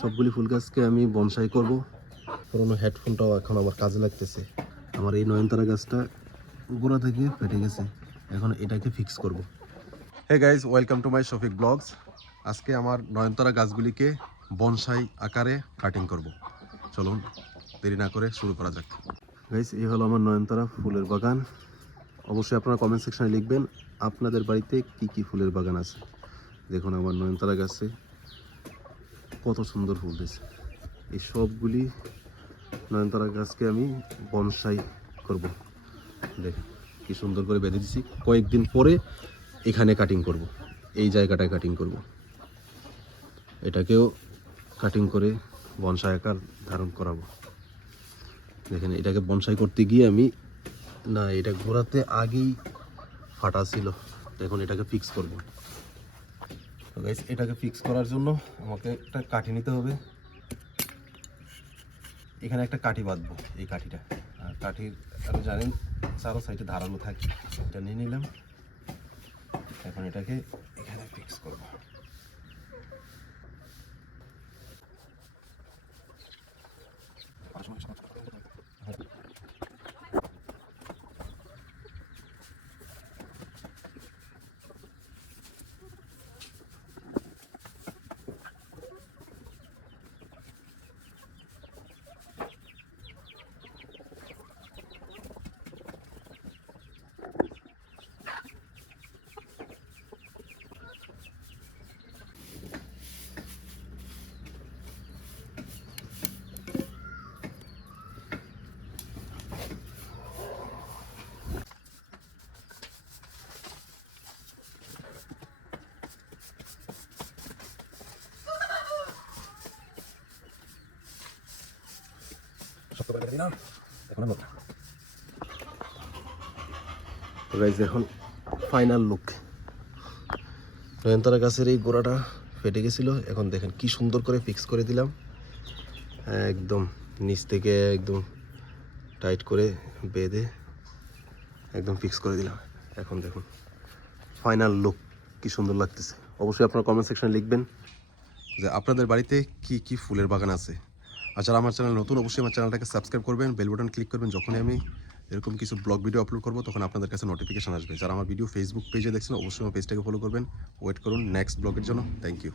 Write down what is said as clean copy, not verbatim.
সবগুলি ফুল গাছকে আমি বনসাই করব। পুরোনো হেডফোনটাও এখন আমার কাজে লাগতেছে। আমার এই নয়নতারা গাছটা গোড়া থেকে ফেটে গেছে, এখন এটাকে ফিক্স করব। Hey guys, welcome to my Shafiq vlogs. আজকে আমার নয়নতারা গাছগুলিকে বনসাই আকারে কাটিং করব। চলুন দেরি না করে শুরু করা যাক। গাইজ, এই হলো আমার নয়নতারা ফুলের বাগান। অবশ্যই আপনারা কমেন্ট সেকশনে লিখবেন আপনাদের বাড়িতে কি কি ফুলের বাগান আছে। দেখুন আমার নয়নতারা গাছে কত সুন্দর ফুল দিয়েছে। এই সবগুলি নয়নতারা গাছকে আমি বনসাই করব। দেখুন কি সুন্দর করে বেঁধে দিচ্ছি। কয়েকদিন পরে এখানে কাটিং করব, এই জায়গাটায় কাটিং করব। এটাকেও কাটিং করে বনসাই আকার ধারণ করাবো। দেখেন, এটাকে বনসাই করতে গিয়ে আমি না, এটা ঘোরাতে আগেই ফাটা ছিল। এখন এটাকে ফিক্স করব। তো গাইস, এটাকে ফিক্স করার জন্য আমাকে একটা কাঠি নিতে হবে। এখানে একটা কাঠি বাঁধবো, এই কাঠিটা। আর কাঠির আপনি জানেন চারো সাইডে ধারালো থাকে। এটা নিয়ে নিলাম। এখন এটাকে এখানে ফিক্স করব। এখন ফাইনাল লুক। নয়নতারা গাছের এই গোড়াটা ফেটে গেছিল, এখন দেখেন কি সুন্দর করে ফিক্স করে দিলাম। একদম নিচ থেকে একদম টাইট করে বেঁধে একদম ফিক্স করে দিলাম। এখন দেখুন ফাইনাল লুক কি সুন্দর লাগতেছে। অবশ্যই আপনারা কমেন্ট সেকশনে লিখবেন যে আপনাদের বাড়িতে কি কি ফুলের বাগান আছে। আর যারা আমার চ্যানেল নতুন, অবশ্যই আমার চ্যানেলটাকে সাবস্ক্রাইব করবেন, বেল বাটন ক্লিক করবেন। যখনই আমি এরকম কিছু ব্লগ ভিডিও আপলোড করবো তখন আপনাদের কাছে নোটিফিকেশন আসবে। যারা আমার ভিডিও ফেসবুক পেজে দেখছেন অবশ্যই আমার পেজটাকে ফলো করবেন। ওয়েট করুন নেক্সট ব্লগের জন্য। Thank you.